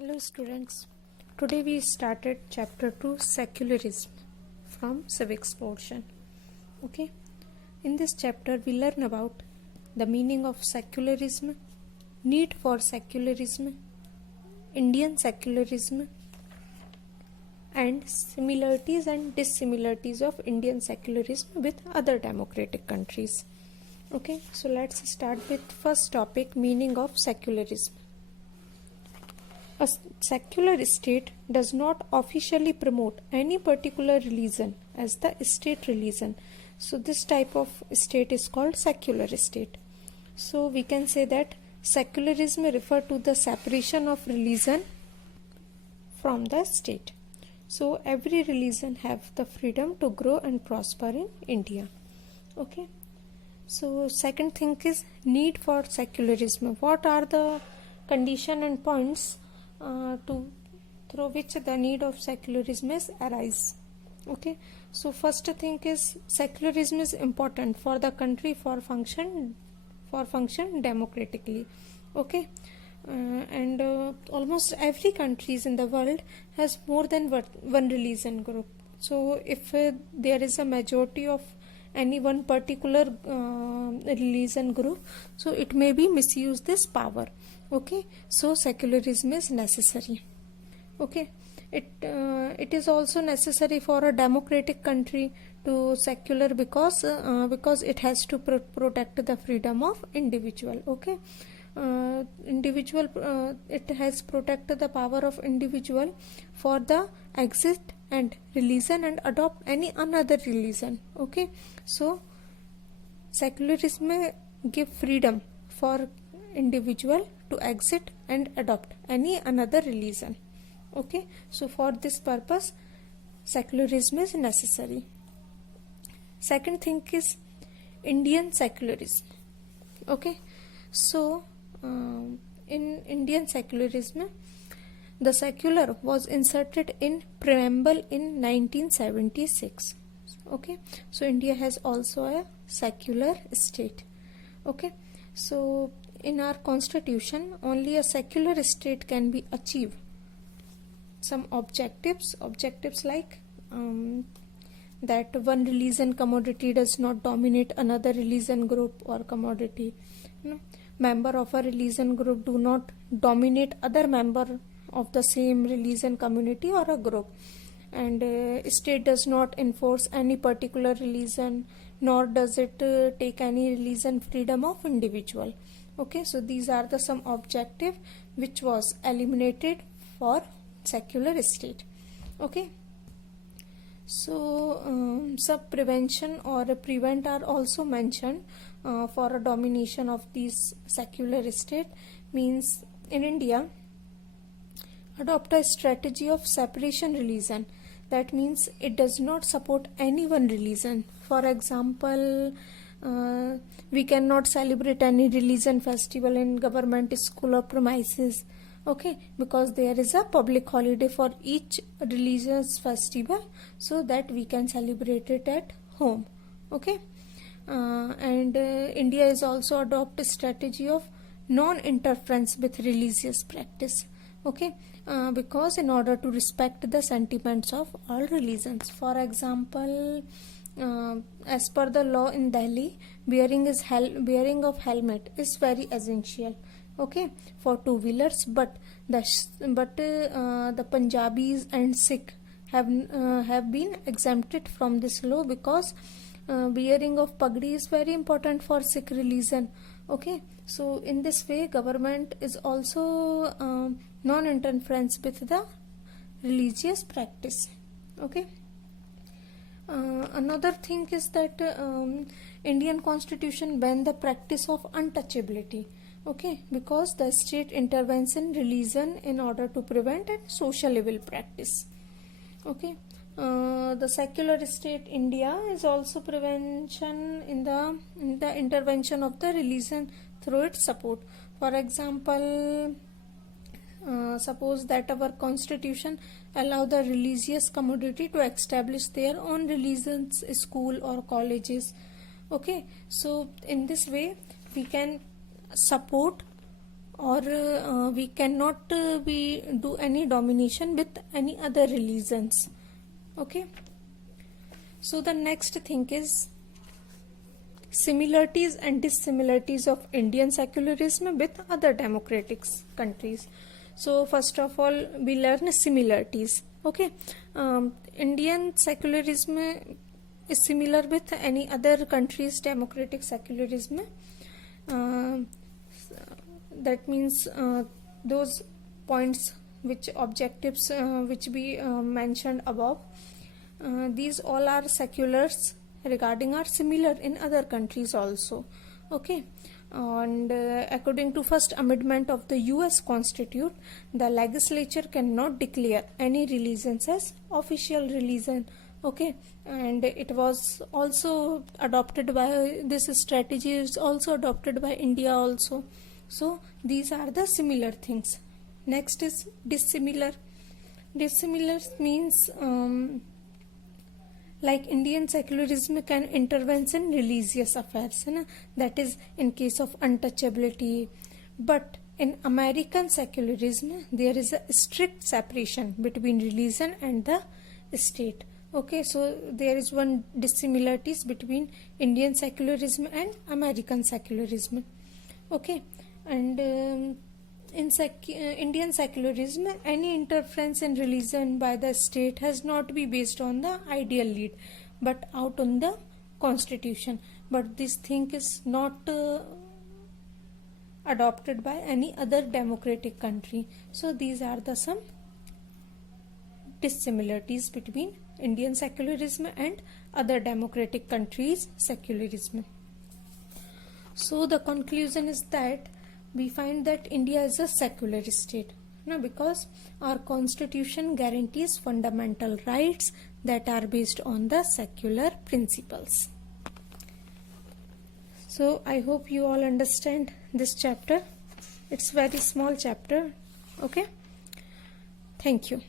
Hello students, today we started chapter 2 secularism from civics portion. Okay, in this chapter we learn about the meaning of secularism, need for secularism, Indian secularism and similarities and dissimilarities of Indian secularism with other democratic countries. Okay, so let's start with first topic, meaning of secularism. A secular state does not officially promote any particular religion as the state religion. So this type of state is called secular state. So we can say that secularism refers to the separation of religion from the state. So every religion have the freedom to grow and prosper in India. Okay. So second thing is need for secularism. What are the condition and points through which the need of secularism is arise? Okay, so first thing is secularism is important for the country for function democratically. Okay, and almost every countries in the world has more than one religion group. So if there is a majority of any one particular religion group, so it may be misuse this power. Okay, so secularism is necessary. Okay, it is also necessary for a democratic country to secular because it has to protect the freedom of individual. Okay, it has protected the power of individual for the exist and religion and adopt any another religion. Okay, so secularism give freedom for individual to exit and adopt any another religion. Okay, so for this purpose secularism is necessary. Second thing is Indian secularism. Okay, so in Indian secularism, the secular was inserted in preamble in 1976. Okay, so India has also a secular state. Okay, so in our constitution only a secular state can be achieved some objectives like that one religion commodity does not dominate another religion group or commodity, member of a religion group do not dominate other member of the same religion community or a group, and state does not enforce any particular religion nor does it take any religion freedom of individual. Okay, so these are the some objective which was eliminated for secular state. Okay, so some prevention or prevent are also mentioned for a domination of these secular state. Means in India adopt a strategy of separation religion. That means it does not support any one religion. For example, we cannot celebrate any religion festival in government school or premises. Okay, because there is a public holiday for each religious festival, so that we can celebrate it at home. Okay, and India is also adopt a strategy of non-interference with religious practice. Okay, because in order to respect the sentiments of all religions. For example, as per the law in Delhi, wearing of helmet is very essential. Okay, for two wheelers, but the Punjabis and Sikh have been exempted from this law because wearing of pagdi is very important for Sikh religion. Okay, so in this way government is also non-interference with the religious practice. Okay, another thing is that Indian constitution ban the practice of untouchability. Okay, because the state intervenes in religion in order to prevent a social evil practice. Okay, the secular state India is also prevention in the intervention of the religion through its support. For example, suppose that our constitution allow the religious community to establish their own religions school or colleges. Okay, so in this way we can support or we cannot do any domination with any other religions. Okay, so the next thing is similarities and dissimilarities of Indian secularism with other democratic countries. So first of all, we learn similarities. Okay, Indian secularism is similar with any other country's democratic secularism. That means those points, which objectives which we mentioned above, these all are seculars regarding are similar in other countries also. Okay, and according to first amendment of the US Constitution, the legislature cannot declare any religions as official religion. Okay, and it was also adopted by, this strategy is also adopted by India also. So these are the similar things. Next is dissimilar. Dissimilar means like Indian secularism can intervene in religious affairs, that is in case of untouchability. But in American secularism, there is a strict separation between religion and the state. Okay, so there is one dissimilarities between Indian secularism and American secularism. Okay, and in Indian secularism, any interference in religion by the state has not been based on the ideal lead, but out on the constitution. But this thing is not adopted by any other democratic country. So these are the some dissimilarities between Indian secularism and other democratic countries' secularism. So the conclusion is that we find that India is a secular state, because our constitution guarantees fundamental rights that are based on the secular principles. So I hope you all understand this chapter. It's very small chapter. Okay, thank you.